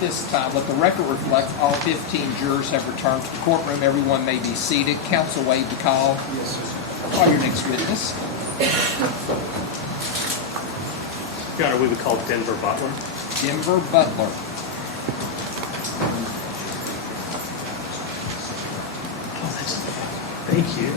this time, let the record reflect all 15 jurors have returned to the courtroom. Everyone may be seated. Counsel waive the call. Yes, sir. Call your next witness. Your Honor, we would call Denver Butler. Denver Butler. Thank you.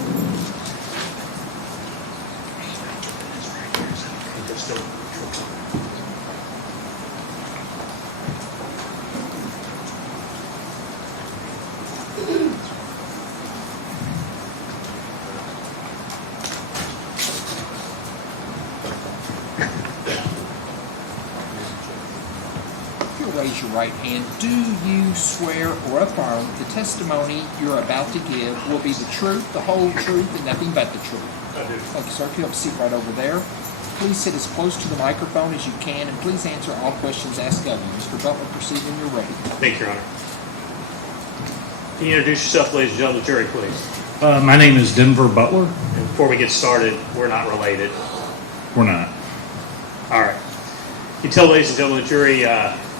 Raise your right hand. Do you swear or affirm the testimony you're about to give will be the truth, the whole truth, and nothing but the truth? I do. Thank you, sir. You have a seat right over there. Please sit as close to the microphone as you can, and please answer all questions asked of you. Mr. Butler, proceed when you're ready. Thank you, Your Honor. Can you introduce yourself, ladies and gentlemen, of the jury, please? My name is Denver Butler. And before we get started, we're not related. We're not. All right. You tell, ladies and gentlemen, of the jury,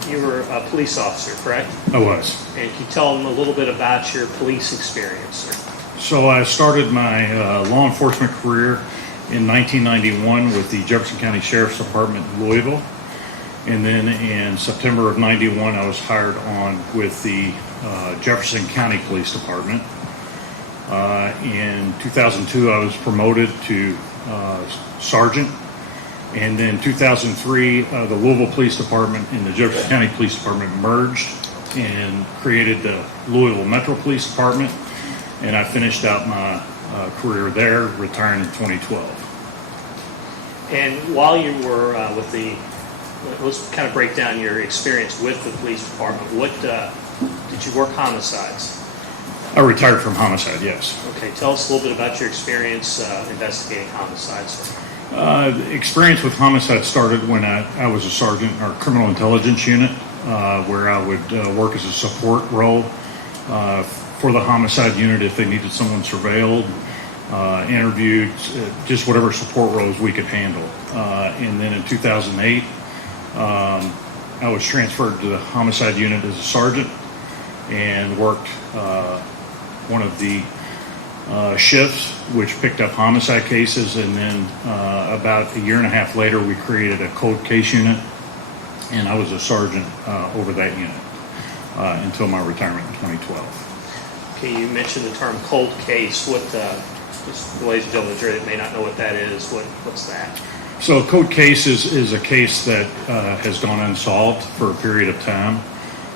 you were a police officer, correct? I was. And can you tell them a little bit about your police experience, sir? So I started my law enforcement career in 1991 with the Jefferson County Sheriff's Department in Louisville. And then in September of 91, I was hired on with the Jefferson County Police Department. In 2002, I was promoted to sergeant. And then 2003, the Louisville Police Department and the Jefferson County Police Department merged and created the Louisville Metro Police Department. And I finished out my career there, retiring in 2012. And while you were with the, let's kind of break down your experience with the police department. What, did you work homicides? I retired from homicide, yes. Okay, tell us a little bit about your experience investigating homicides, sir. Experience with homicide started when I was a sergeant in our criminal intelligence unit, where I would work as a support role for the homicide unit if they needed someone surveilled, interviewed, just whatever support roles we could handle. And then in 2008, I was transferred to the homicide unit as a sergeant and worked one of the shifts which picked up homicide cases, and then about a year and a half later we created a cold case unit, and I was a sergeant over that unit until my retirement in 2012. Okay, you mentioned the term cold case. What, just the ladies and gentlemen of the jury that may not know what that is, what's that? So a cold case is a case that has gone unsolved for a period of time,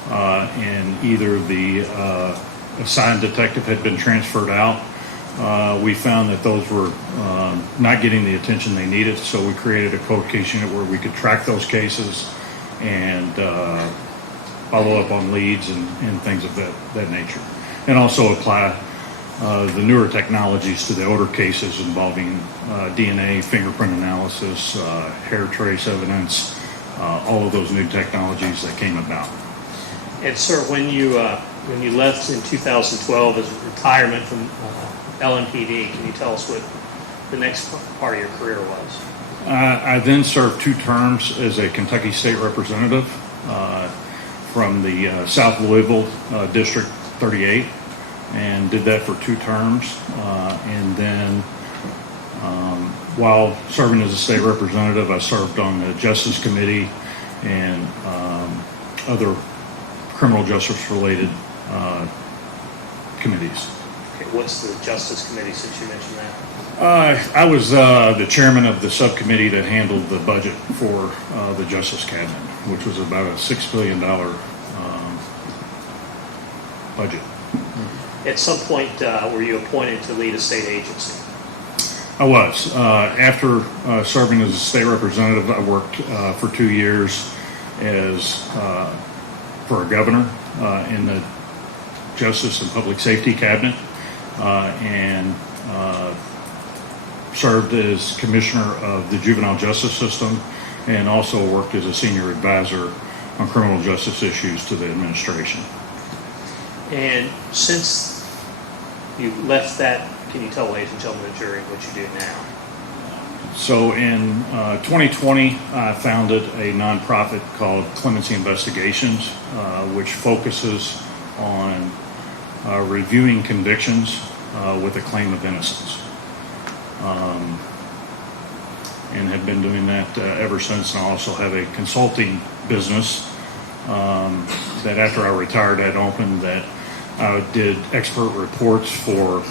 and either the assigned detective had been transferred out. We found that those were not getting the attention they needed, so we created a cold case unit where we could track those cases and follow up on leads and things of that nature, and also apply the newer technologies to the older cases involving DNA, fingerprint analysis, hair trace evidence, all of those new technologies that came about. And sir, when you left in 2012 as a retirement from LMPD, can you tell us what the next part of your career was? I then served 2 terms as a Kentucky State Representative from the South Louisville District 38, and did that for 2 terms. And then while serving as a state representative, I served on the Justice Committee and other criminal justice related committees. Okay, what's the Justice Committee, since you mentioned that? I was the chairman of the subcommittee that handled the budget for the Justice Cabinet, which was about a $6 billion budget. At some point, were you appointed to lead a state agency? I was. After serving as a state representative, I worked for 2 years as for a governor in the Justice and Public Safety Cabinet, and served as commissioner of the juvenile justice system, and also worked as a senior advisor on criminal justice issues to the administration. And since you left that, can you tell ladies and gentlemen of the jury what you do now? So in 2020, I founded a nonprofit called Clemency Investigations, which focuses on reviewing convictions with a claim of innocence. And have been doing that ever since. And I also have a consulting business that after I retired I'd opened that did expert reports for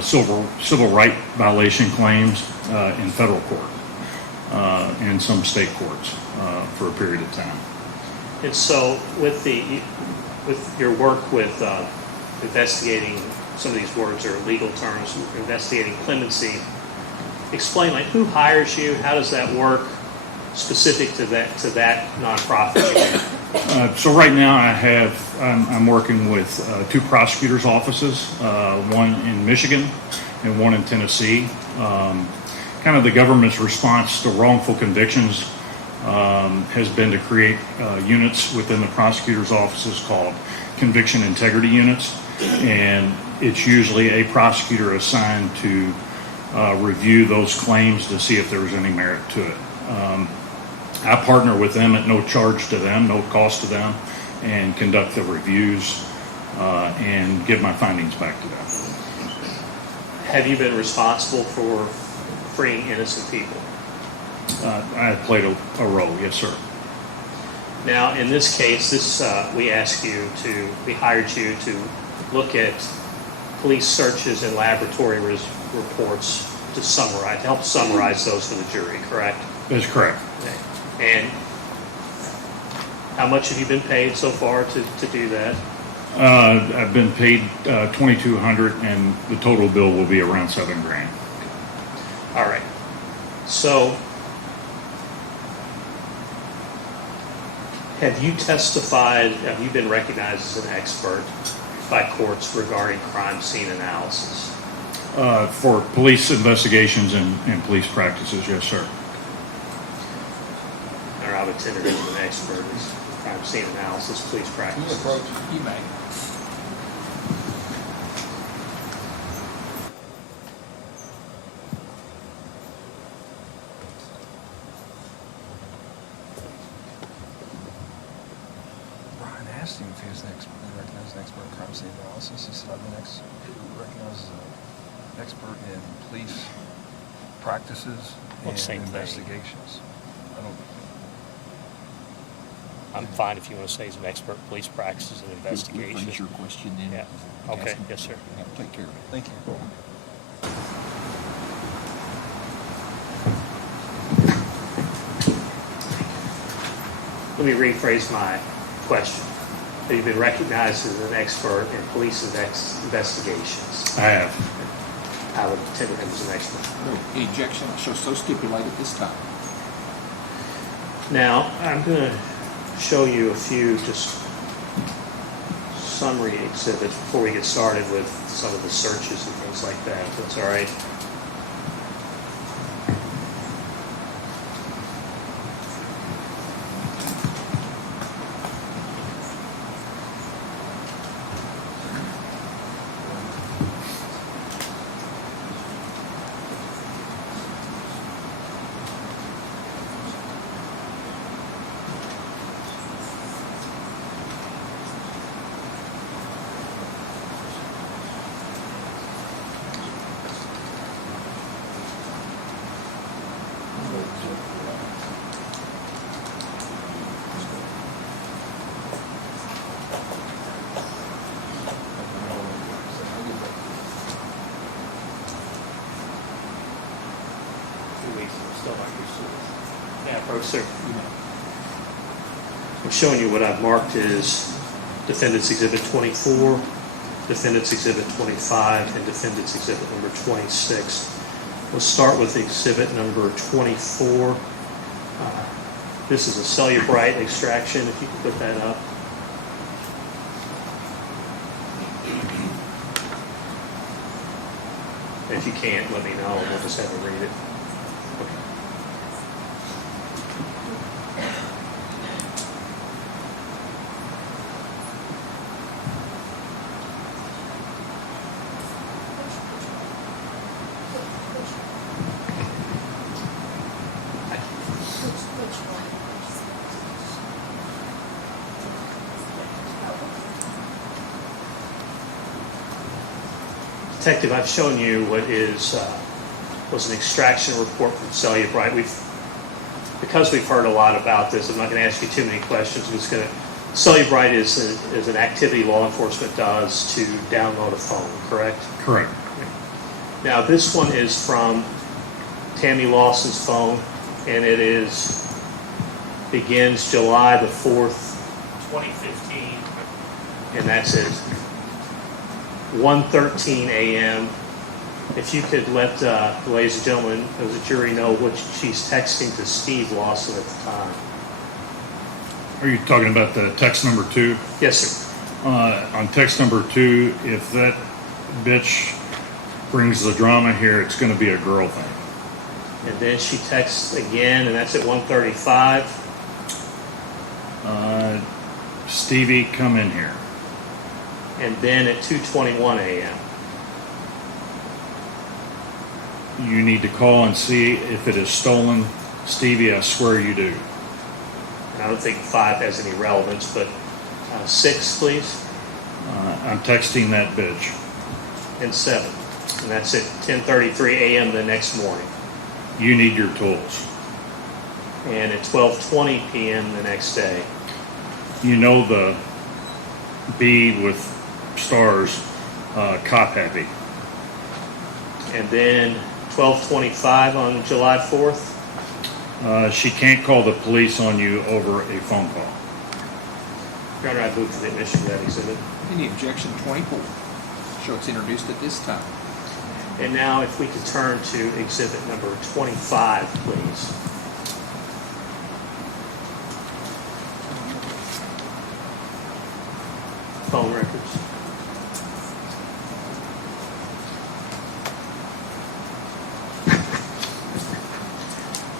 civil right violation claims in federal court and some state courts for a period of time. And so with your work with investigating, some of these words are legal terms, investigating clemency, explain, like, who hires you? How does that work specific to that nonprofit? So right now I'm working with two prosecutors' offices, one in Michigan and one in Tennessee. Kind of the government's response to wrongful convictions has been to create units within the prosecutors' offices called conviction integrity units, and it's usually a prosecutor assigned to review those claims to see if there's any merit to it. I partner with them at no charge to them, no cost to them, and conduct the reviews and give my findings back to them. Have you been responsible for freeing innocent people? I played a role, yes, sir. Now, in this case, we hired you to look at police searches and laboratory reports to help summarize those for the jury, correct? That's correct. Okay. And how much have you been paid so far to do that? I've been paid $2,200, and the total bill will be around $7,000. All right. So, have you been recognized as an expert by courts regarding crime scene analysis? For police investigations and police practices, yes, sir. Or I would tender as an expert as crime scene analysis, police practices. You may. Brian asked him if he was recognized an expert in crime scene analysis. He said, I've been recognized as an expert in police practices and Same thing. investigations. I'm fine if you want to say he's an expert in police practices and You'll raise investigations. your question then. Yeah. Okay. Ask him. Yes, sir. Yeah, take care of it. Thank you. Let me rephrase my question. Have you been recognized as an expert in police investigations? I have. I would tender him as an expert. No objection, I shall so stipulate at this time. Now, I'm going to show you a few just summary exhibits before we get started with some of the searches and things like that. That's all right. Yeah, approach, sir. I'm showing you what I've marked as Defendant's Exhibit 24, Defendant's Exhibit 25, and Defendant's Exhibit number 26. We'll start with Exhibit number 24. This is a cellubrite extraction, if you can put that up. If you can't, let me know, and we'll just have to read it. Okay. Detective, I've shown you what was an extraction report from Cellubrite. Because we've heard a lot about this, I'm not going to ask you too many questions. I'm just going to. Cellubrite is an activity law enforcement does to download a phone, correct? Correct. Now, this one is from Tammy Lawson's phone, and it begins July the 4th, 2015, and that's at 1:13 a.m. If you could let, ladies and gentlemen of the jury know what she's texting to Steve Lawson at the time. Are you talking about the text number 2? Yes, sir. On text number 2, if that bitch brings the drama here, it's going to be a girl thing. And then she texts again, and that's at 1:35. Stevie, come in here. And then at 2:21 a.m. You need to call and see if it is stolen. Stevie, I swear you do. And I don't think 5 has any relevance, but 6, please. I'm texting that bitch. And 7. And that's at 10:33 a.m. the next morning. You need your tools. And at 12:20 p.m. the next day. You know the B with stars, cop happy. And then 12:25 on July 4th. She can't call the police on you over a phone call. Your Honor, I move to the admission of that exhibit. Any objection to 24? Show it's introduced at this time. And now if we could turn to exhibit number 25, please. Phone records.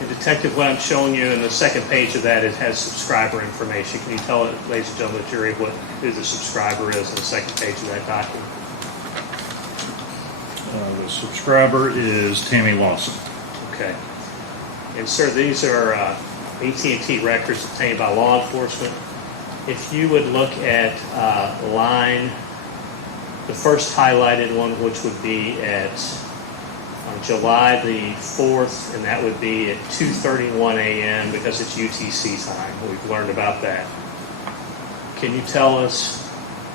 And Detective, what I'm showing you in the second page of that, it has subscriber information. Can you tell, ladies and gentlemen of the jury, who the subscriber is on the second page of that document? The subscriber is Tammy Lawson. Okay. And sir, these are AT&T records obtained by law enforcement. If you would look at line, the first highlighted one, which would be on July the 4th, and that would be at 2:31 a.m. because it's UTC time. We've learned about that. Can you tell us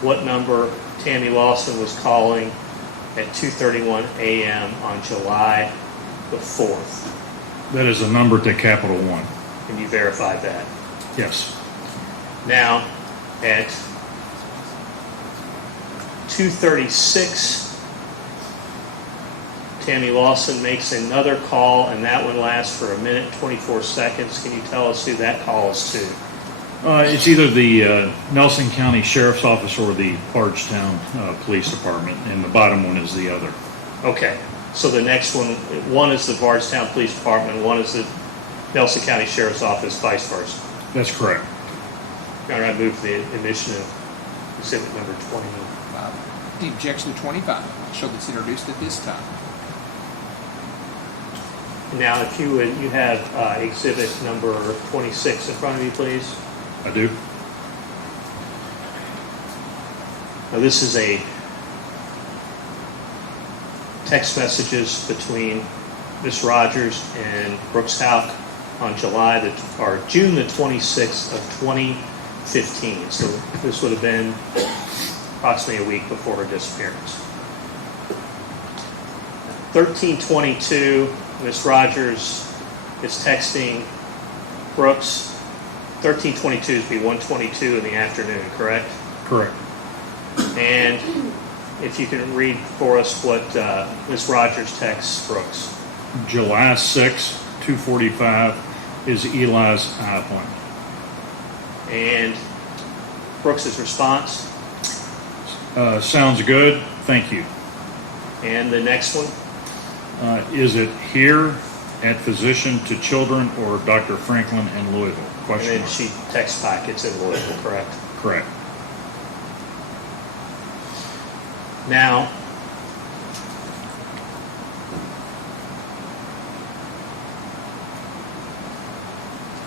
what number Tammy Lawson was calling at 2:31 a.m. on July the 4th? That is a number to Capital One. Can you verify that? Yes. Now, at 2:36, Tammy Lawson makes another call, and that one lasts for 1 minute 24 seconds. Can you tell us who that call is to? It's either the Nelson County Sheriff's Office or the Bardstown Police Department, and the bottom one is the other. Okay, so the next one is the Bardstown Police Department, one is the Nelson County Sheriff's Office, vice versa. That's correct. Your Honor, I move to the admission of exhibit number 20. Any objection to 25? Show that's introduced at this time. Now, if you would, you have exhibit number 26 in front of you, please. I do. Now, this is a text messages between Ms. Rogers and Brooks Houck on June the 26th of 2015. So this would have been approximately a week before her disappearance. 13:22, Ms. Rogers is texting Brooks. 13:22 would be 1:22 in the afternoon, correct? Correct. And if you can read for us what Ms. Rogers texts Brooks. July 6, 2:45 is Eli's eye appointment. And Brooks's response. Sounds good. Thank you. And the next one. Is it here at Physician to Children or Dr. Franklin in Louisville? And Question then mark. she texts back, it's in Louisville, correct? Correct. Now,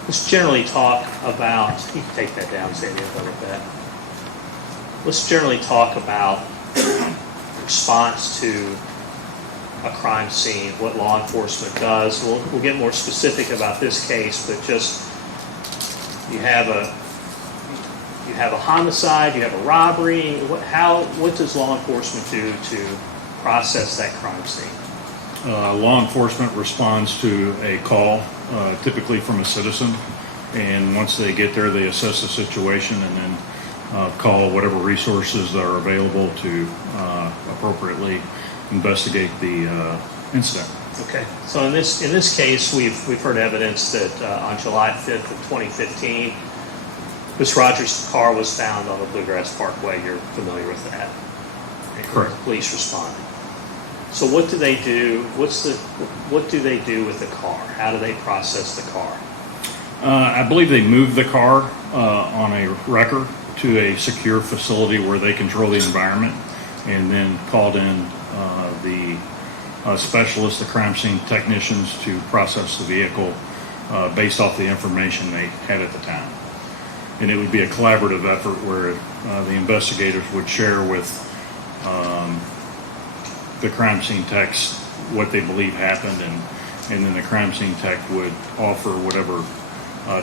let's generally talk about, you can take that down, Sandy, about that. Let's generally talk about response to a crime scene, what law enforcement does. We'll get more specific about this case, but just you have a homicide, you have a robbery. What does law enforcement do to process that crime scene? Law enforcement responds to a call, typically from a citizen, and once they get there, they assess the situation and then call whatever resources that are available to appropriately investigate the incident. Okay. So in this case, we've heard evidence that on July 5th of 2015, Ms. Rogers' car was found on the Bluegrass Parkway. You're familiar with that? Correct. Police responded. So what do they do? What do they do with the car? How do they process the car? I believe they moved the car on a wrecker to a secure facility where they control the environment, and then called in the specialists, the crime scene technicians, to process the vehicle based off the information they had at the time. And it would be a collaborative effort where the investigators would share with the crime scene techs what they believe happened, and then the crime scene tech would offer whatever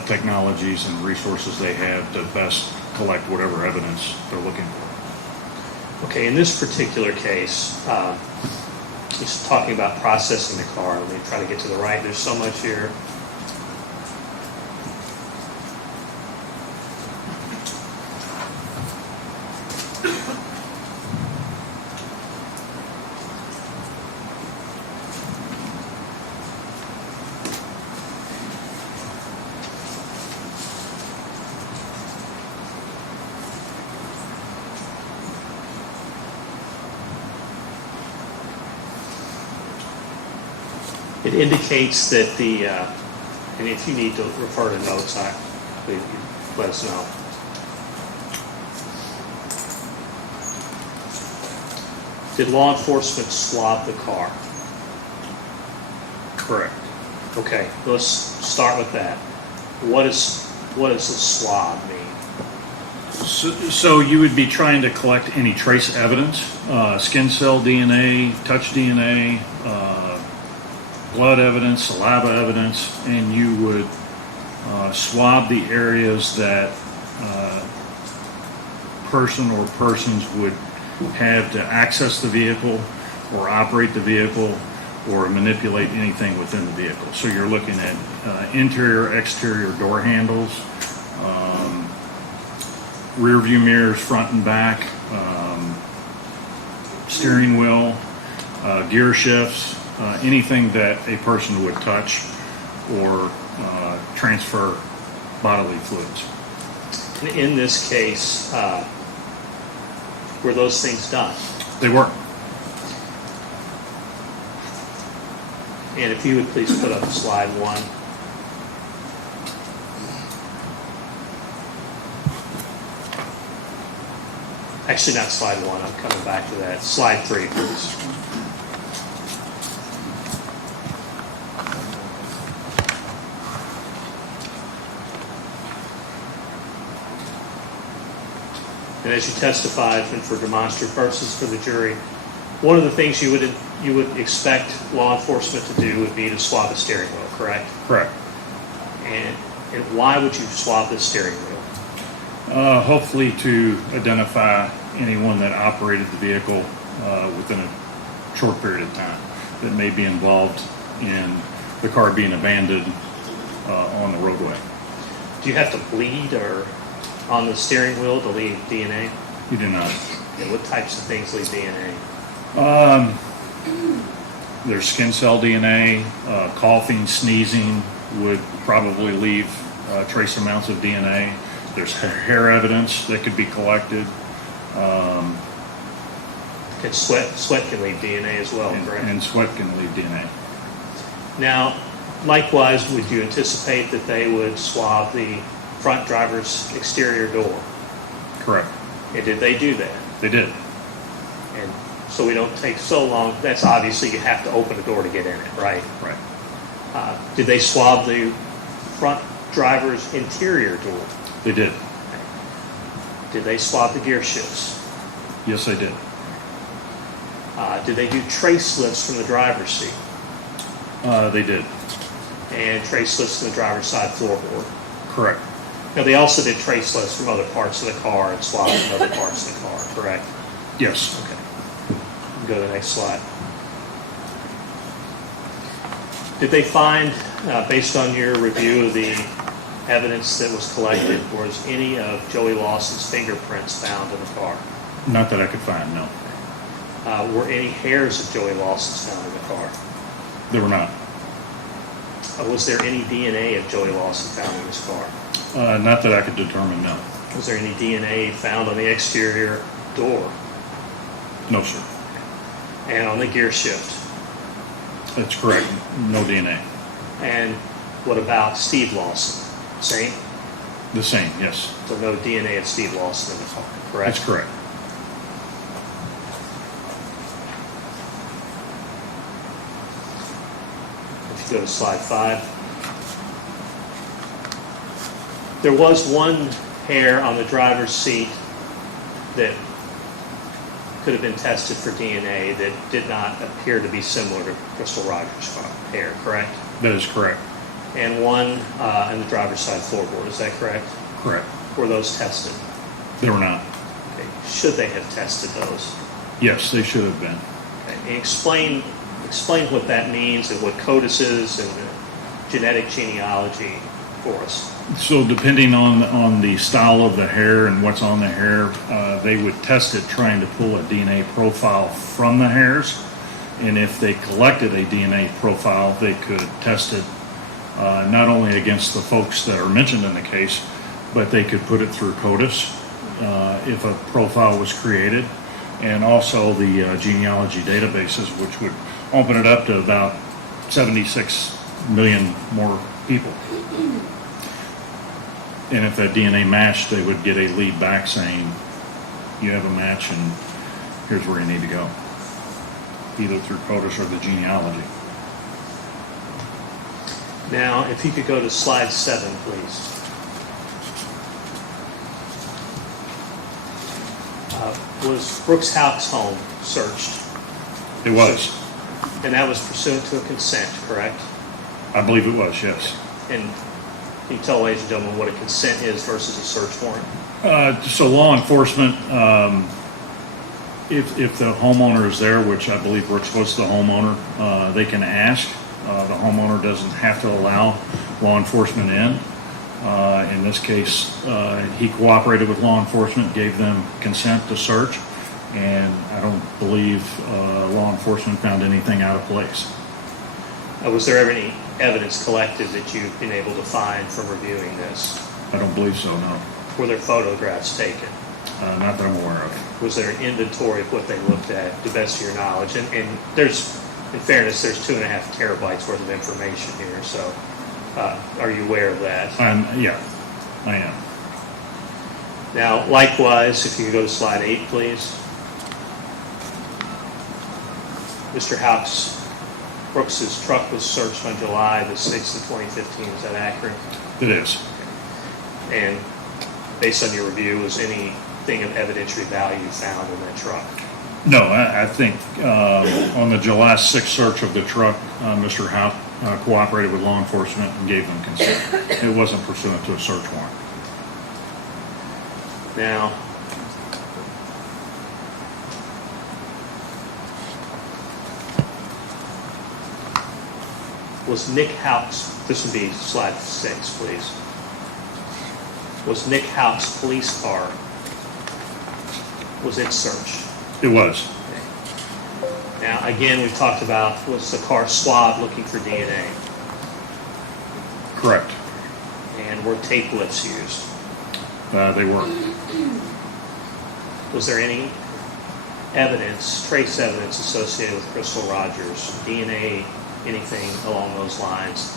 technologies and resources they have to best collect whatever evidence they're looking for. Okay, in this particular case, he's talking about processing the car. Let me try to get to the right. There's so much here. It indicates that and if you need to refer to notes, please let us know. Did law enforcement swab the car? Correct. Okay, let's start with that. What does a swab mean? So you would be trying to collect any trace evidence, skin cell DNA, touch DNA, blood evidence, saliva evidence, and you would swab the areas that person or persons would have to access the vehicle or operate the vehicle or manipulate anything within the vehicle. So you're looking at interior, exterior door handles, rear view mirrors, front and back, steering wheel, gear shifts, anything that a person would touch or transfer bodily fluids. In this case, were those things done? They were. And if you would please put up slide 1. Actually, not slide 1. I'm coming back to that. Slide 3, please. And as you testified, and for demonstrative purposes for the jury, one of the things you would expect law enforcement to do would be to swab the steering wheel, correct? Correct. And why would you swab the steering wheel? Hopefully to identify anyone that operated the vehicle within a short period of time that may be involved in the car being abandoned on the roadway. Do you have to bleed or on the steering wheel to leave DNA? You do not. And what types of things leave DNA? There's skin cell DNA, coughing, sneezing would probably leave trace amounts of DNA. There's hair evidence that could be collected. And sweat can leave DNA as well, correct? And sweat can leave DNA. Now, likewise, would you anticipate that they would swab the front driver's exterior door? Correct. And did they do that? They did. And so we don't take so long. That's obviously you have to open the door to get in it, right? Right. Did they swab the front driver's interior door? They did. Did they swab the gear shifts? Yes, they did. Did they do trace lifts from the driver's seat? They did. And trace lifts from the driver's side floorboard? Correct. Now, they also did trace lifts from other parts of the car and swaps from other parts of the car, correct? Yes. Okay. Go to the next slide. Did they find, based on your review of the evidence that was collected, was any of Joey Lawson's fingerprints found in the car? Not that I could find, no. Were any hairs of Joey Lawson's found in the car? They were not. Was there any DNA of Joey Lawson found in his car? Not that I could determine, no. Was there any DNA found on the exterior door No, sir. and on the gear shift? That's correct. No DNA. And what about Steve Lawson? Same? The same, yes. So no DNA of Steve Lawson in the car, correct? That's correct. If you go to slide 5. There was one hair on the driver's seat that could have been tested for DNA that did not appear to be similar to Crystal Rogers' hair, correct? That is correct. And one in the driver's side floorboard, is that correct? Correct. Were those tested? They were not. Okay. Should they have tested those? Yes, they should have been. Okay. And explain what that means and what CODIS is and the genetic genealogy for us. So depending on the style of the hair and what's on the hair, they would test it trying to pull a DNA profile from the hairs. And if they collected a DNA profile, they could test it not only against the folks that are mentioned in the case, but they could put it through CODIS if a profile was created, and also the genealogy databases, which would open it up to about 76 million more people. And if that DNA matched, they would get a lead back saying, you have a match and here's where you need to go, either through CODIS or the genealogy. Now, if you could go to slide 7, please. Was Brooks Houck's home searched? It was. And that was pursuant to a consent, correct? I believe it was, yes. And can you tell ladies and gentlemen what a consent is versus a search warrant? So law enforcement, if the homeowner is there, which I believe Brooks was the homeowner, they can ask. The homeowner doesn't have to allow law enforcement in. In this case, he cooperated with law enforcement, gave them consent to search, and I don't believe law enforcement found anything out of place. Was there ever any evidence collected that you've been able to find from reviewing this? I don't believe so, no. Were there photographs taken? Not that I'm aware of. Was there an inventory of what they looked at, to the best of your knowledge? And there's, in fairness, there's 2.5 terabytes worth of information here, so are you aware of that? Yeah, I am. Now, likewise, if you could go to slide 8, please. Mr. Houck's, Brooks's truck was searched on July the 6th of 2015. Is that accurate? It is. And based on your review, was anything of evidentiary value found in that truck? No, I think on the July 6th search of the truck, Mr. Houck cooperated with law enforcement and gave them consent. It wasn't pursuant to a search warrant. Now, was Nick Houck's, this would be slide 6, please. Was Nick Houck's police car, was it searched? It was. Now, again, we've talked about, was the car swabbed looking for DNA? Correct. And were tape lifts used? They were. Was there any evidence, trace evidence associated with Crystal Rogers, DNA, anything along those lines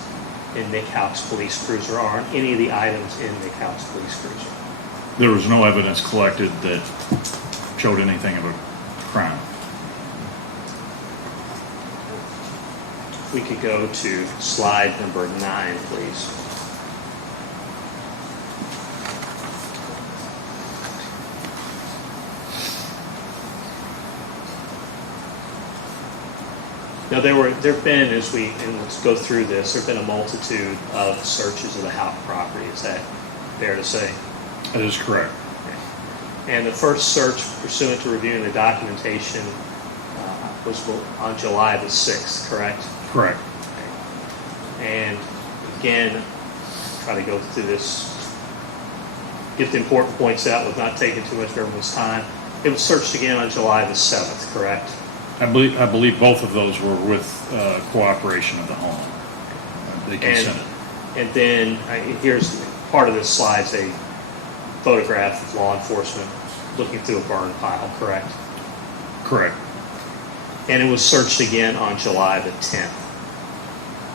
in Nick Houck's police cruiser or on any of the items in Nick Houck's police cruiser? There was no evidence collected that showed anything of a crime. We could go to slide number 9, please. Now, there've been, and let's go through this, there've been a multitude of searches of the Houck property. Is that fair to say? That is correct. And the first search pursuant to reviewing the documentation was on July the 6th, correct? Correct. And again, try to go through this, get the important points out with not taking too much of everyone's time. It was searched again on July the 7th, correct? I believe both of those were with cooperation of the home. They consented. And then here's part of this slide's a photograph of law enforcement looking through a burn pile, correct? Correct. And it was searched again on July the 10th.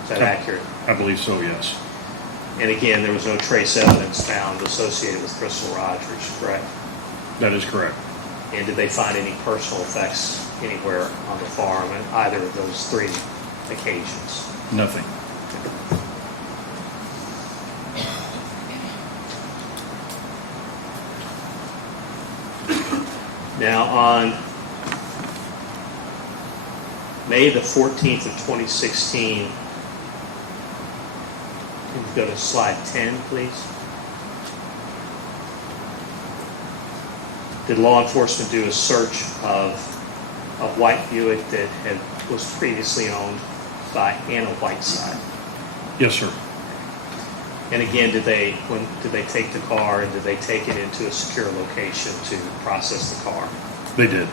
Is that accurate? I believe so, yes. And again, there was no trace evidence found associated with Crystal Rogers, correct? That is correct. And did they find any personal effects anywhere on the farm on either of those 3 occasions? Nothing. Now, on May the 14th of 2016, can you go to slide 10, please? Did law enforcement do a search of a white Buick that was previously owned by Anna Whiteside? Yes, sir. And again, did they take the car and did they take it into a secure location to process the car? They did.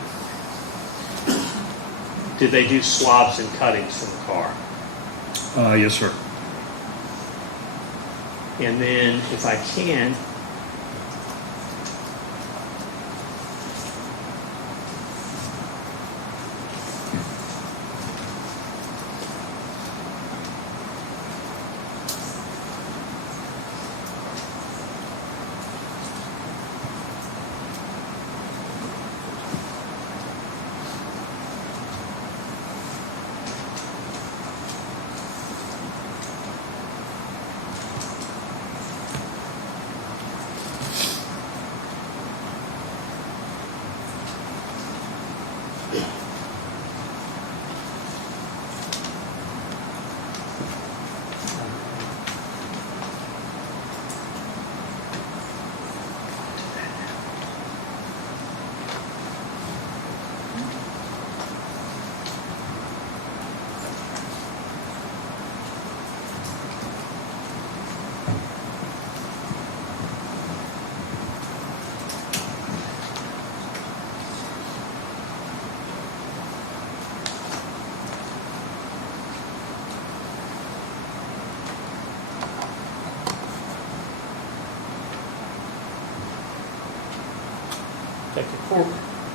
Did they do swabs and cuttings from the car? Yes, sir. And then, if I can,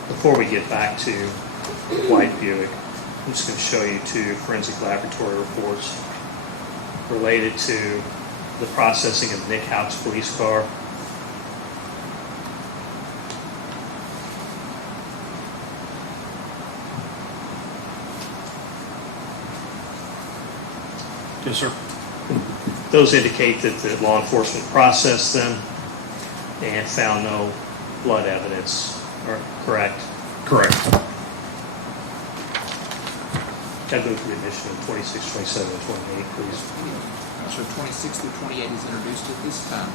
before we get back to White Buick, I'm just going to show you 2 forensic laboratory reports related to the processing of Nick Houck's police car. Yes, sir. Those indicate that the law enforcement processed them and found no blood evidence, correct? Correct. Can I move to the admission of 26, 27, and 28, please? So 26 through 28 is introduced at this time.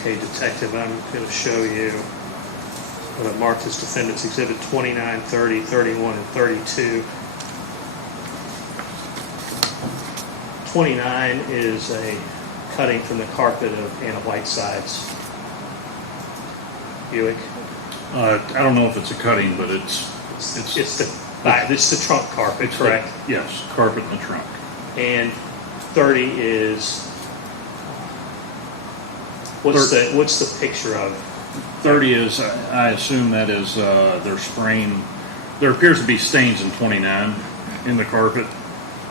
Okay, Detective, I'm going to show you what I've marked as Defendant's Exhibit 29, 30, 31, and 32. 29 is a cutting from the carpet of Anna Whiteside's Buick. I don't know if it's a cutting, but it's the trunk carpet, correct? Yes, carpet in the trunk. And 30 is what's the picture of? 30 is, I assume that is, they're spraying, there appears to be stains in 29 in the carpet,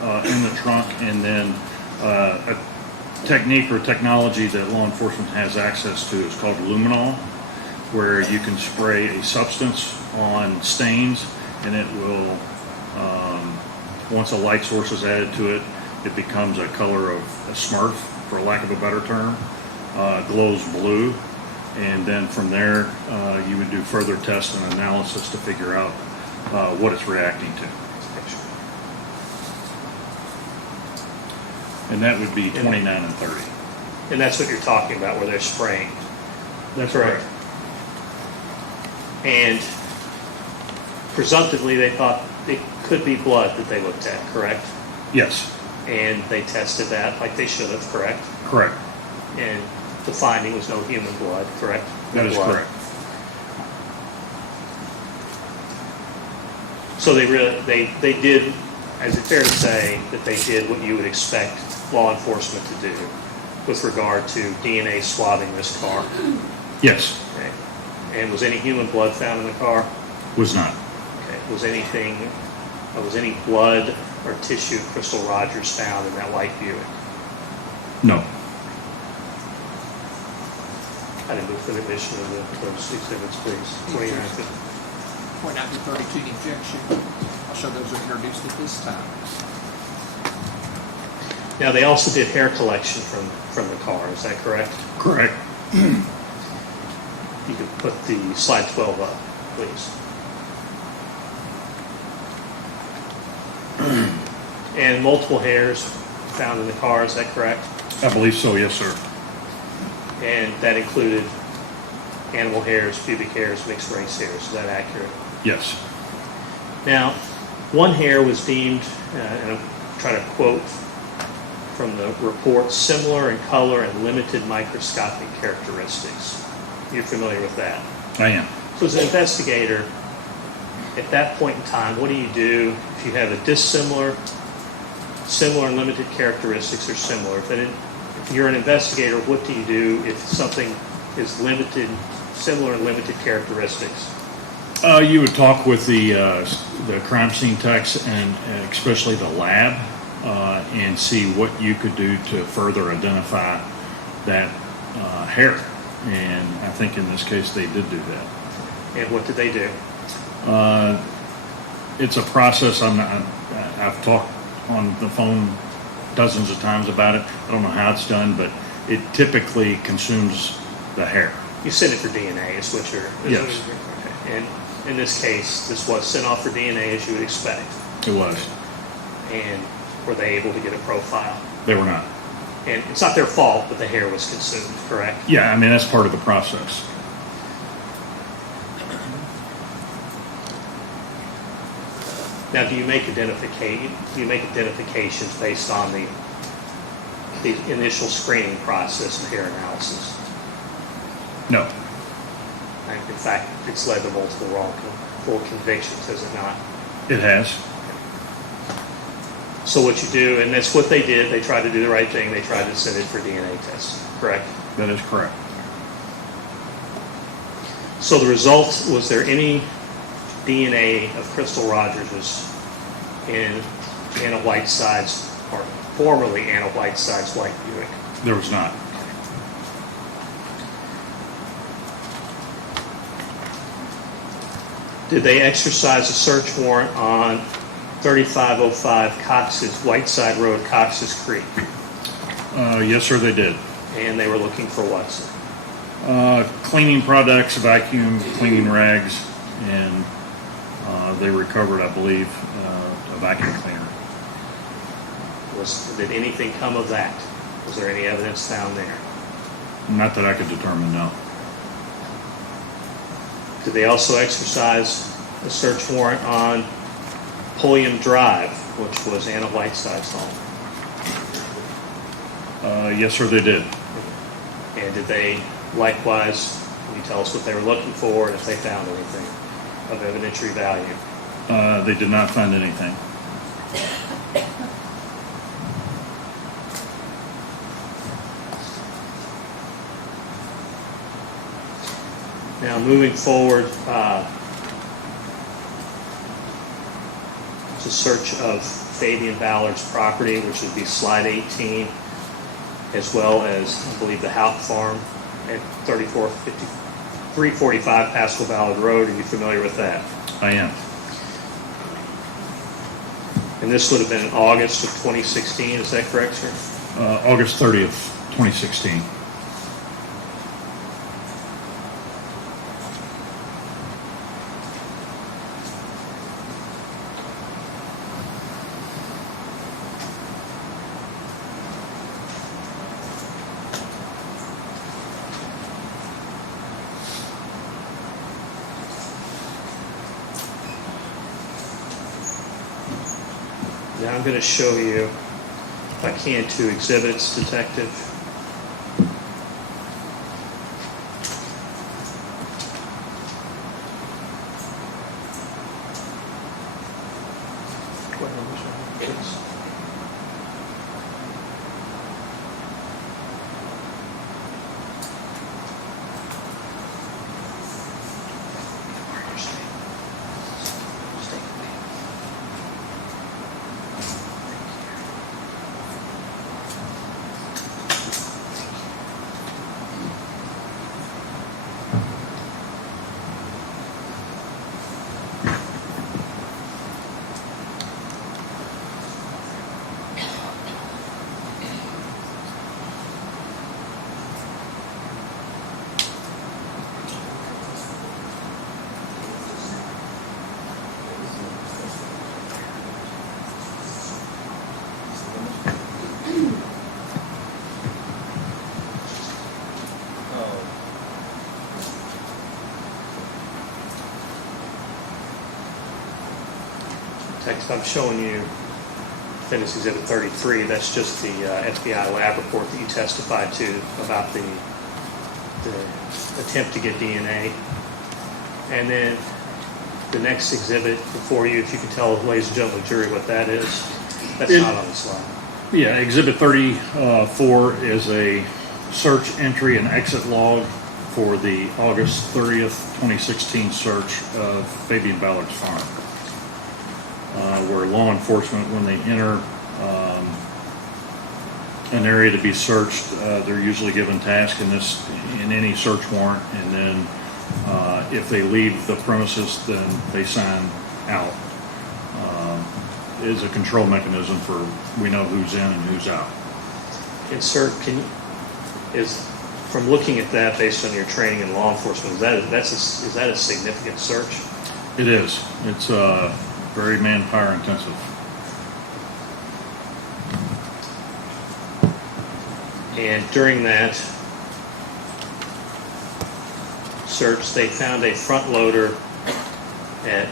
in the trunk, and then a technique or technology that law enforcement has access to is called luminol, where you can spray a substance on stains and it will, once a light source is added to it, it becomes a color of a smurf, for lack of a better term, glows blue. And then from there, you would do further tests and analysis to figure out what it's reacting to. And that would be 29 and 30. And that's what you're talking about, where they're spraying. That's correct. And presumptively, they thought it could be blood that they looked at, correct? Yes, And they tested that like they should have, correct? correct. And the finding was no human blood, correct? That is Blood. correct. So they did, is it fair to say that they did what you would expect law enforcement to do with regard to DNA swabbing this car? Yes, Okay. And was any human blood found in the car? was not. Okay. Was any blood or tissue of Crystal Rogers found in that white Buick? No. I didn't move for the admission of those exhibits, please. 29, 50. 29 through 32, the objection. I'll show those are introduced at this time. Now, they also did hair collection from the car, is that correct? Correct. You could put the slide 12 up, please. And multiple hairs found in the car, is that correct? I believe so, yes, sir. And that included animal hairs, pubic hairs, mixed race hairs, is that accurate? Yes. Now, one hair was deemed, and I'm trying to quote from the report, similar in color and limited microscopic characteristics. You're familiar with that? I am. So as an investigator, at that point in time, what do you do if you have a dissimilar, similar and limited characteristics are similar? If you're an investigator, what do you do if something is limited, similar and limited characteristics? You would talk with the crime scene techs and especially the lab and see what you could do to further identify that hair. And I think in this case they did do that. And what did they do? It's a process. I've talked on the phone dozens of times about it. I don't know how it's done, but it typically consumes the hair. You sent it for DNA, is what you're... Yes. Okay. And in this case, this was sent off for DNA as you would expect. It was. And were they able to get a profile? They were not. And it's not their fault, but the hair was consumed, correct? Yeah, I mean, that's part of the process. Now, do you make identifications based on the initial screening process of hair analysis? No. And in fact, it's led to multiple wrongful convictions, has it not? It has. So what you do, and that's what they did, they tried to do the right thing, they tried to send it for DNA tests, correct? That is correct. So the result, was there any DNA of Crystal Rogers in Anna Whiteside's, or formerly Anna Whiteside's white Buick? There was not. Did they exercise a search warrant on 3505 Cox's, Whiteside Road, Cox's Creek? Yes, sir, they did. And they were looking for what, sir? Cleaning products, vacuum, cleaning rags, and they recovered, I believe, a vacuum cleaner. Did anything come of that? Was there any evidence found there? Not that I could determine, no. Did they also exercise a search warrant on Pulliam Drive, which was Anna Whiteside's home? Yes, sir, they did. And did they likewise, can you tell us what they were looking for and if they found anything of evidentiary value? They did not find anything. Now, moving forward, it's a search of Fabian Ballard's property, which would be slide 18, as well as, I believe, the Houck farm at 345 Pascal Ballard Road. Are you familiar with that? I am. And this would have been in August of 2016, is that correct, sir? August 30th, 2016. Now I'm going to show you, if I can, two exhibits, Detective. Go ahead and show me, please. Text, I'm showing you Defendant's Exhibit 33. That's just the FBI lab report that you testified to about the attempt to get DNA. And then the next exhibit before you, if you can tell, ladies and gentlemen, the jury, what that is. That's not on the slide. Yeah, Exhibit 34 is a search entry and exit log for the August 30th, 2016 search of Fabian Ballard's farm. Where law enforcement, when they enter an area to be searched, they're usually given tasks in any search warrant, and then if they leave the premises, then they sign out. It is a control mechanism for we know who's in and who's out. And sir, from looking at that based on your training in law enforcement, is that a significant search? It is. It's very manpower intensive. And during that search, they found a front loader at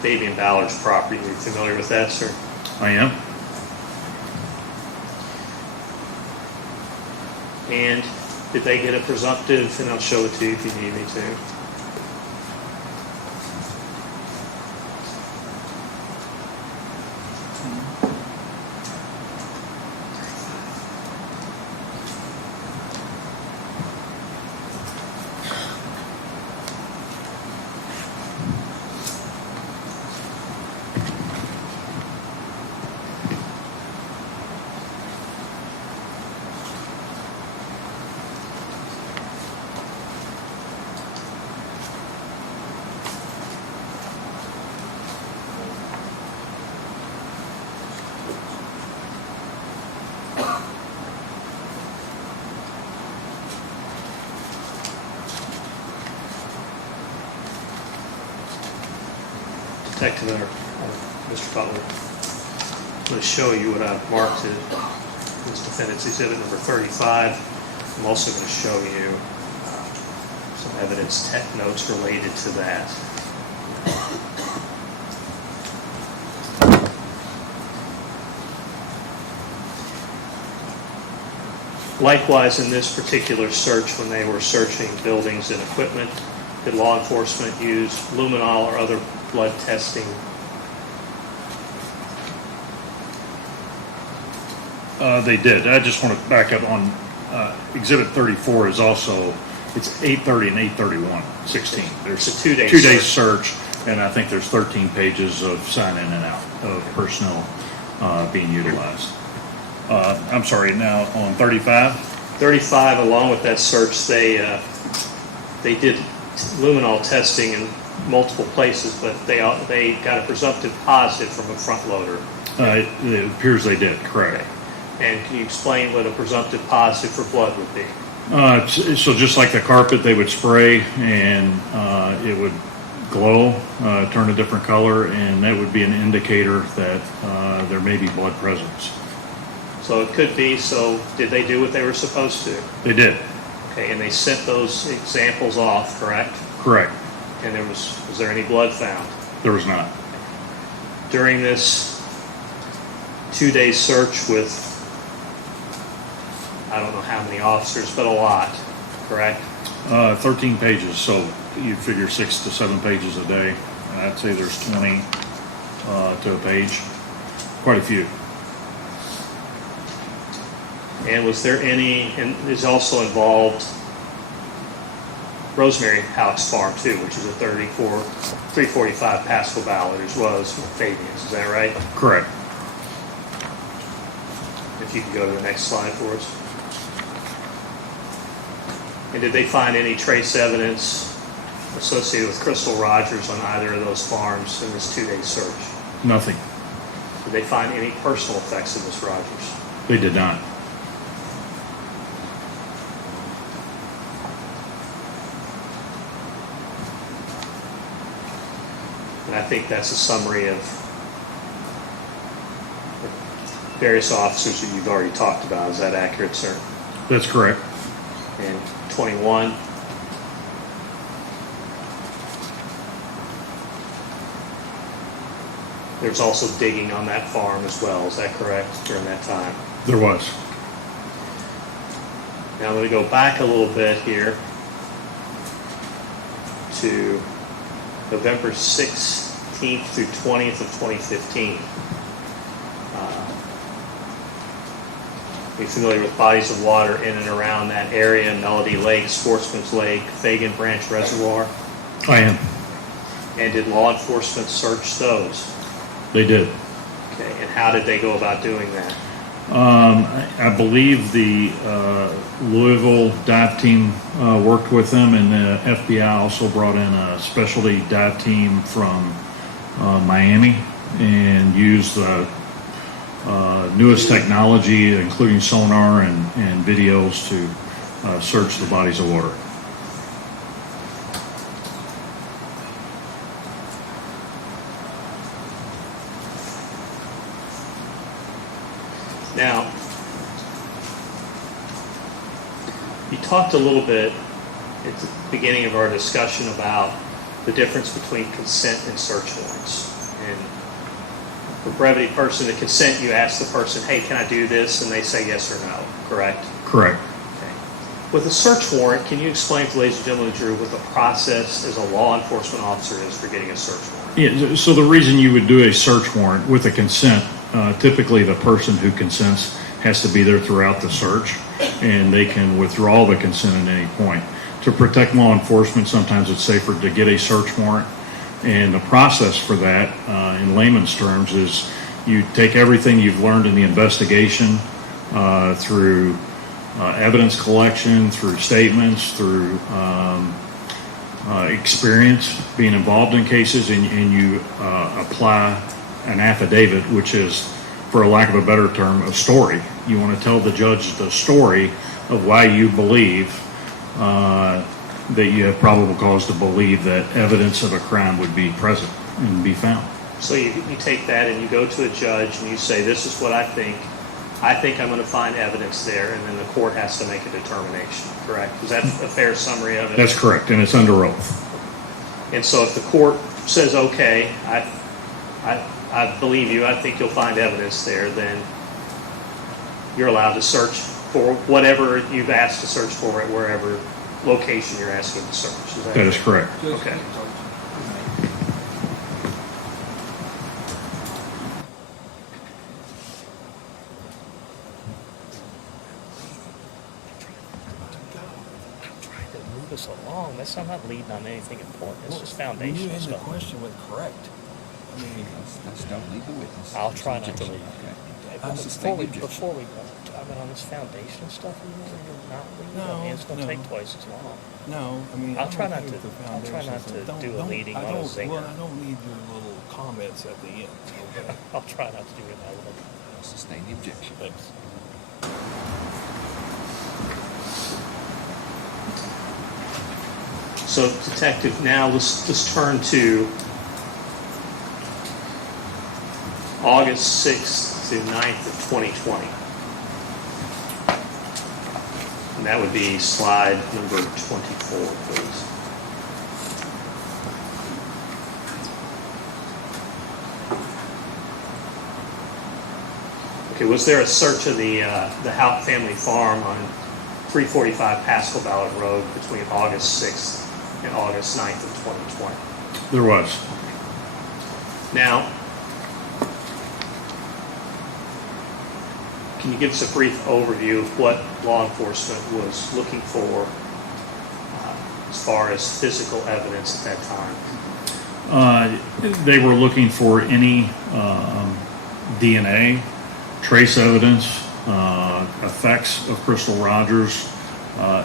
Fabian Ballard's property. Are you familiar with that, sir? I am. And did they get a presumptive, and I'll show it to you if you need me to. Detective Mr. Butler, I'm going to show you what I've marked as Defendant's Exhibit number 35. I'm also going to show you some evidence tech notes related to that. Likewise, in this particular search, when they were searching buildings and equipment, did law enforcement use luminol or other blood testing? They did. I just want to back up on Exhibit 34 is also, it's 8:30 and 8:31:16. There's It's a two-day two-day search. search, and I think there's 13 pages of sign in and out of personnel being utilized. I'm sorry, now on 35? 35, along with that search, they did luminol testing in multiple places, but they got a presumptive positive from a front loader. It appears they did, correct. And can you explain what a presumptive positive for blood would be? So just like the carpet, they would spray and it would glow, turn a different color, and that would be an indicator that there may be blood presence. So it could be, so did they do what they were supposed to? They did, Okay, and they sent those examples off, correct? correct. And was there any blood found? There was not. During this 2-day search with, I don't know how many officers, but a lot, correct? 13 pages, so you figure 6 to 7 pages a day. I'd say there's 20 to a page, quite a few. And was there any, and is also involved Rosemary Houck's farm too, which is a 345 Pascal ballot, as well as Fabian's, is that right? Correct. If you could go to the next slide for us. And did they find any trace evidence associated with Crystal Rogers on either of those farms in this 2-day search? Nothing. Did they find any personal effects of Miss Rogers? They did not. And I think that's a summary of various officers that you've already talked about. Is that accurate, sir? That's correct. And 21. There's also digging on that farm as well. Is that correct, during that time? There was. Now I'm going to go back a little bit here to November 16th through 20th of 2015. Are you familiar with bodies of water in and around that area? Melody Lake, Sportsman's Lake, Fagan Branch Reservoir? I am. And did law enforcement search those? They did. Okay, and how did they go about doing that? I believe the Louisville dive team worked with them, and the FBI also brought in a specialty dive team from Miami and used the newest technology, including sonar and videos, to search the bodies of water. Now, you talked a little bit at the beginning of our discussion about the difference between consent and search warrants. And for brevity person, the consent, you ask the person, hey, can I do this? And they say yes or no, correct? Correct. Okay. With a search warrant, can you explain to ladies and gentlemen of the jury what the process as a law enforcement officer is for getting a search warrant? Yeah, so the reason you would do a search warrant with a consent, typically the person who consents has to be there throughout the search, and they can withdraw the consent at any point. To protect law enforcement, sometimes it's safer to get a search warrant, and the process for that, in layman's terms, is you take everything you've learned in the investigation through evidence collection, through statements, through experience being involved in cases, and you apply an affidavit, which is, for a lack of a better term, a story. You want to tell the judge the story of why you believe that you have probable cause to believe that evidence of a crime would be present and be found. So you take that and you go to a judge and you say, this is what I think I think I'm going to find evidence there, and then the court has to make a determination, correct? Is that a fair summary of it? That's correct, and it's under oath. And so if the court says, okay, I believe you, I think you'll find evidence there, then you're allowed to search for whatever you've asked to search for at wherever location you're asking to search. Is that That is correct. Okay. Move us along. That's not leading on anything important. It's just When you foundational end the stuff. question with correct, I mean, Let's don't lead the witness. I'll try not to lead. Okay. Before sustain we, the objection. before we, I mean, on this foundation stuff, you're not leading. No, I mean, it's going to no. take twice as long. no, I mean. I'll I'm try okay not with to- the I'll try not foundations. to Don't- do a don't- leading I on a don't- zinger. Well, I don't need your little comments at the end, okay? I'll try not to do it that way. Sustain the objection. Thanks. So detective, now let's turn to August 6th to 9th of 2020. And that would be slide number 24, please. Okay, was there a search of the Houck family farm on 345 Pascal Ballard Road between August 6th and August 9th of 2020? There was. Now, can you give us a brief overview of what law enforcement was looking for as far as physical evidence at that time? They were looking for any DNA, trace evidence, effects of Crystal Rogers,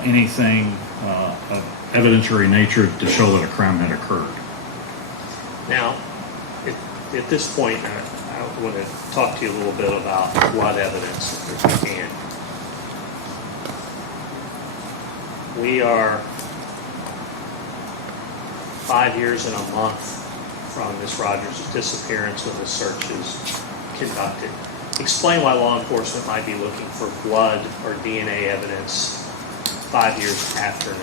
anything of evidentiary nature to show that a crime had occurred. Now, at this point, I want to talk to you a little bit about blood evidence, if we can. We are 5 years and a month from Miss Rogers' disappearance when the search is conducted. Explain why law enforcement might be looking for blood or DNA evidence 5 years after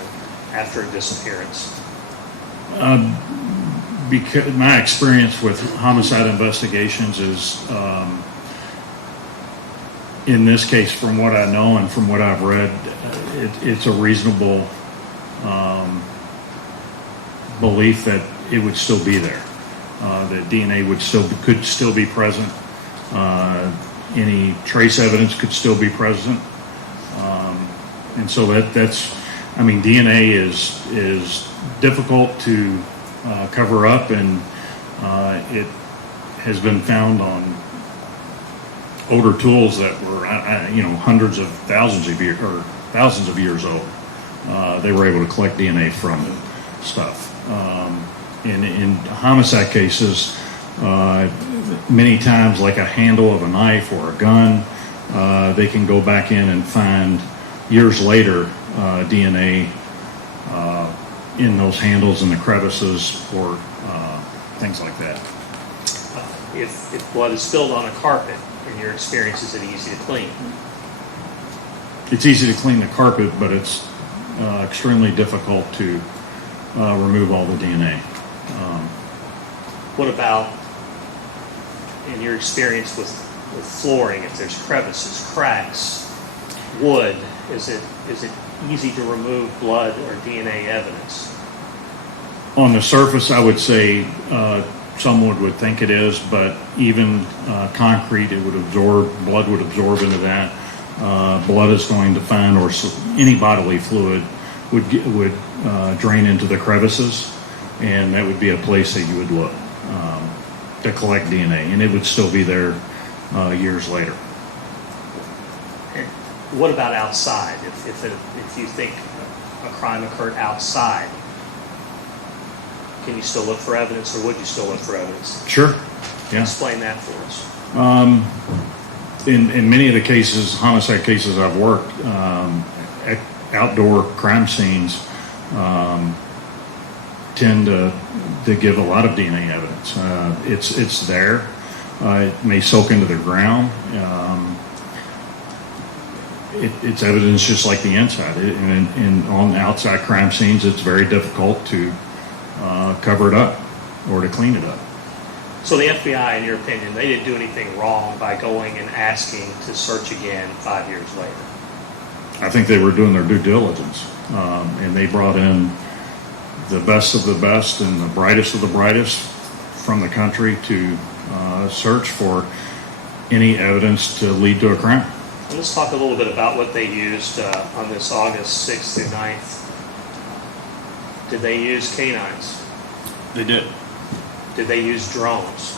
a disappearance. Because my experience with homicide investigations is, in this case, from what I know and from what I've read, it's a reasonable belief that it would still be there. That DNA could still be present. Any trace evidence could still be present. And so that's, I mean, DNA is difficult to cover up, and it has been found on older tools that were, hundreds of thousands of years or thousands of years old. They were able to collect DNA from stuff. In homicide cases, many times, like a handle of a knife or a gun, they can go back in and find years later DNA in those handles and the crevices or things like that. If blood is spilled on a carpet, in your experience, is it easy to clean? It's easy to clean the carpet, but it's extremely difficult to remove all the DNA. What about, in your experience with flooring, if there's crevices, cracks, wood, is it easy to remove blood or DNA evidence? On the surface, I would say someone would think it is, but even concrete, it would absorb, blood would absorb into that. Blood is going to find, or any bodily fluid would drain into the crevices, and that would be a place that you would look to collect DNA, and it would still be there years later. What about outside? If you think a crime occurred outside, can you still look for evidence, or would you still look for evidence? Sure. Yeah. Explain that for us. In many of the cases, homicide cases I've worked, outdoor crime scenes tend to give a lot of DNA evidence. It's there. It may soak into the ground. it's evidence just like the inside. And on outside crime scenes, it's very difficult to cover it up or to clean it up. So the FBI, in your opinion, they didn't do anything wrong by going and asking to search again 5 years later? I think they were doing their due diligence, and they brought in the best of the best and the brightest of the brightest from the country to search for any evidence to lead to a crime. And let's talk a little bit about what they used on this August 6th through 9th. Did they use canines? They did. Did they use drones?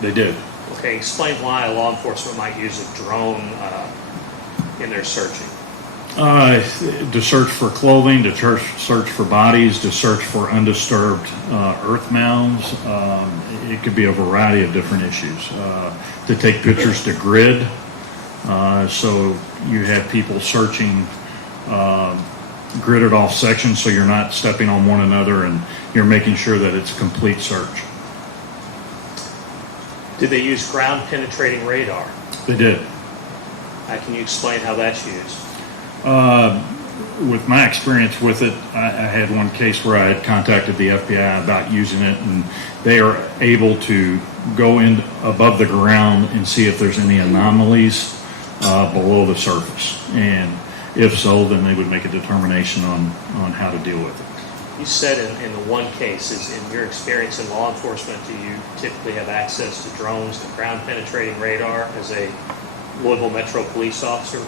They did. Okay, explain why law enforcement might use a drone in their searching. To search for clothing, to search for bodies, to search for undisturbed earth mounds. It could be a variety of different issues. To take pictures to grid, so you have people searching gridded off sections, so you're not stepping on one another, and you're making sure that it's a complete search. Did they use ground penetrating radar? They did. Can you explain how that's used? With my experience with it, I had one case where I had contacted the FBI about using it, and they are able to go in above the ground and see if there's any anomalies below the surface. And if so, then they would make a determination on how to deal with it. You said in the one case, in your experience in law enforcement, do you typically have access to drones and ground penetrating radar as a Louisville Metro police officer?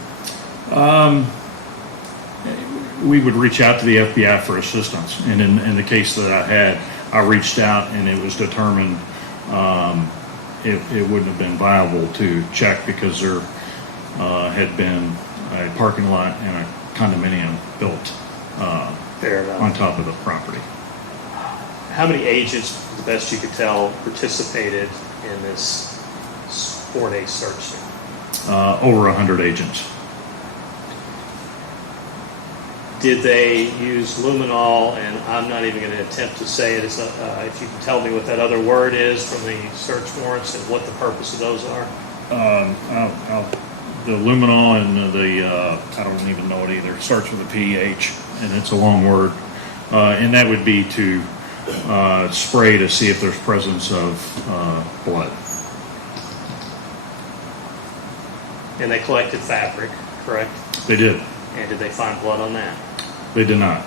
We would reach out to the FBI for assistance, and in the case that I had, I reached out, and it was determined it wouldn't have been viable to check because there had been a parking lot and a condominium built on top of the property. How many agents, the best you could tell, participated in this 4-day search? Over 100 agents. Did they use luminol, and I'm not even going to attempt to say it, if you can tell me what that other word is from the search warrants and what the purpose of those are? The luminol and I don't even know it either. It starts with a PH, and it's a long word. And that would be to spray to see if there's presence of blood. And they collected fabric, correct? They did. And did they find blood on that? They did not.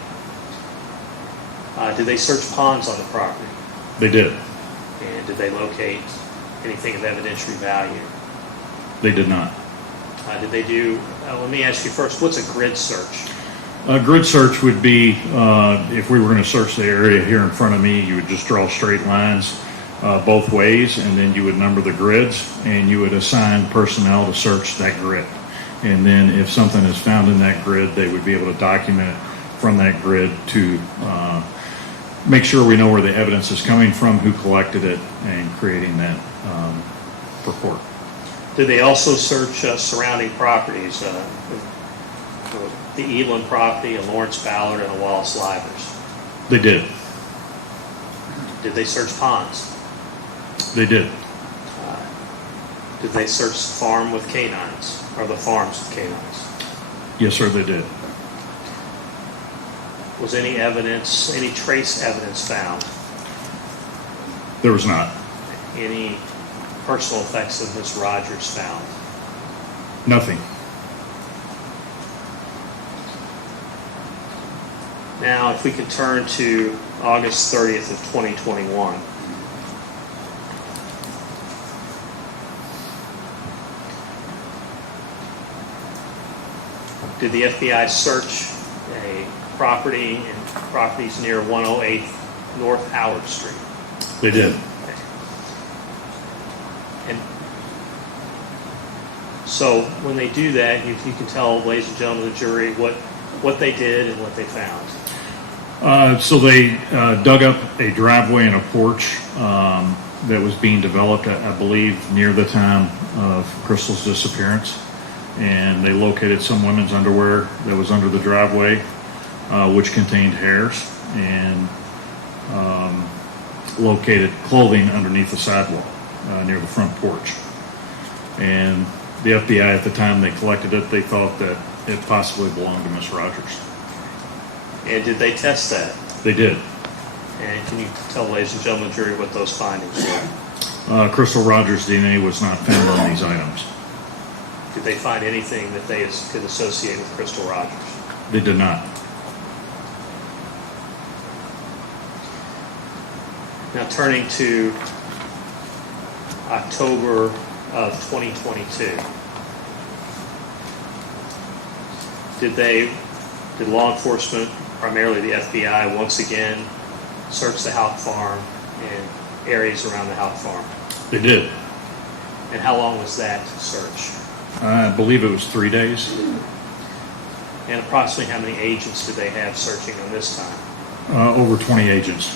Did they search ponds on the property? They did. And did they locate anything of evidentiary value? They did not. Did they do, let me ask you first, what's a grid search? A grid search would be, if we were going to search the area here in front of me, you would just draw straight lines both ways, and then you would number the grids, and you would assign personnel to search that grid. And then if something is found in that grid, they would be able to document from that grid to make sure we know where the evidence is coming from, who collected it, and creating that report. Did they also search surrounding properties, the Elam property, a Lawrence Ballard, and a Wallace Livers? They did. Did they search ponds? They did. Did they search the farm with canines, or the farms with canines? Yes, sir, they did. Was any evidence, any trace evidence found? There was not. Any personal effects of Ms. Rogers found? Nothing. Now, if we could turn to August 30th of 2021. Did the FBI search a property and properties near 108 North Howard Street? They did. And so when they do that, you can tell, ladies and gentlemen of the jury, what they did and what they found. So they dug up a driveway and a porch that was being developed, I believe, near the time of Crystal's disappearance. And they located some women's underwear that was under the driveway, which contained hairs, and located clothing underneath the sidewalk near the front porch. And the FBI, at the time they collected it, they thought that it possibly belonged to Miss Rogers. And did they test that? They did. And can you tell, ladies and gentlemen, jury, what those findings were? Crystal Rogers' DNA was not found on these items. Did they find anything that they could associate with Crystal Rogers? They did not. Now turning to October of 2022. Did law enforcement, primarily the FBI, once again search the Houck farm and areas around the Houck farm? They did. And how long was that search? I believe it was 3 days. And approximately how many agents did they have searching on this time? Over 20 agents.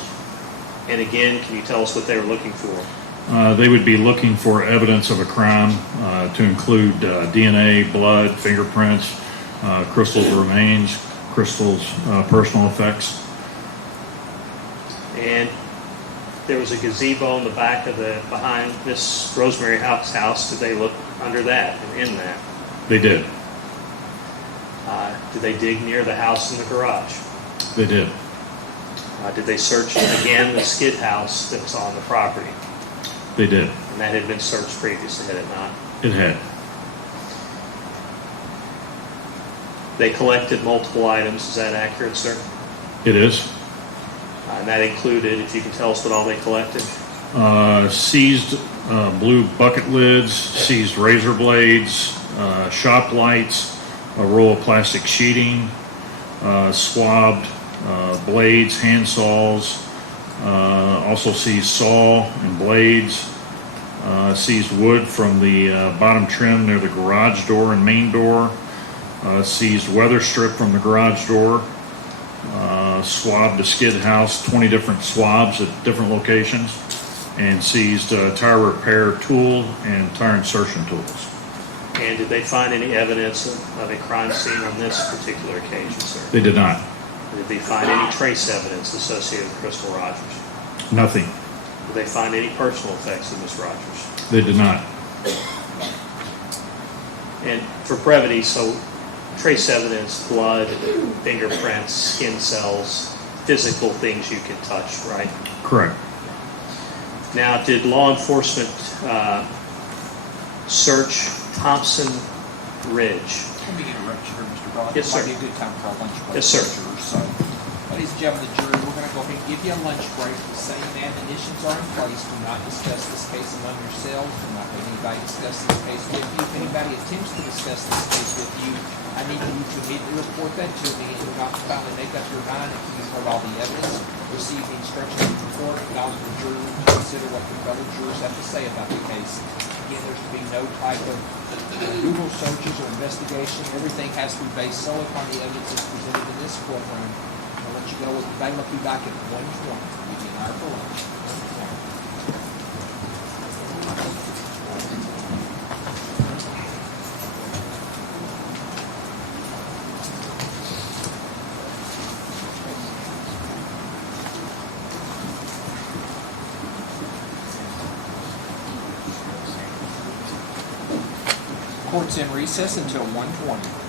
And again, can you tell us what they were looking for? They would be looking for evidence of a crime to include DNA, blood, fingerprints, Crystal's remains, Crystal's personal effects. And there was a gazebo in the back of behind Miss Rosemary Houck's house. Did they look under that and in that? They did. Did they dig near the house and the garage? They did. Did they search again the skid house that was on the property? They did. And that had been searched previously, had it not? It had. They collected multiple items. Is that accurate, sir? It is. And that included, if you can tell us what all they collected? Seized blue bucket lids, seized razor blades, shop lights, a roll of plastic sheeting, swabbed blades, hand saws, also seized saw and blades, seized wood from the bottom trim near the garage door and main door, seized weather strip from the garage door, swabbed the skid house, 20 different swabs at different locations, and seized tire repair tool and tire insertion tools. And did they find any evidence of a crime scene on this particular occasion, sir? They did not. Did they find any trace evidence associated with Crystal Rogers? Nothing. Did they find any personal effects of Miss Rogers? They did not. And for brevity, so trace evidence, blood, fingerprints, skin cells, physical things you can touch, right? Correct. Now, did law enforcement search Thompson Ridge? Let me interrupt you here, Mr. Broad. Yes, sir. It might be a good time for our lunch break. Yes, sir. So, ladies and gentlemen of the jury, we're going to go ahead and give you a lunch break. The same admonitions are in place. Do not discuss this case among yourselves. Do not let anybody discuss this case with you. If anybody attempts to discuss this case with you, I need you to immediately report that to me and do not finally make up your mind until you've heard all the evidence, receive the instructions of the court, acknowledge the jury, and consider what the fellow jurors have to say about the case. Again, there's to be no type of Google searches or investigation. Everything has to be based solely upon the evidence that's presented in this courtroom. I'll let you go with the bailiff. Will be back at 1:20. We'll be an hour for lunch. 1:20. Court's in recess until 1:20.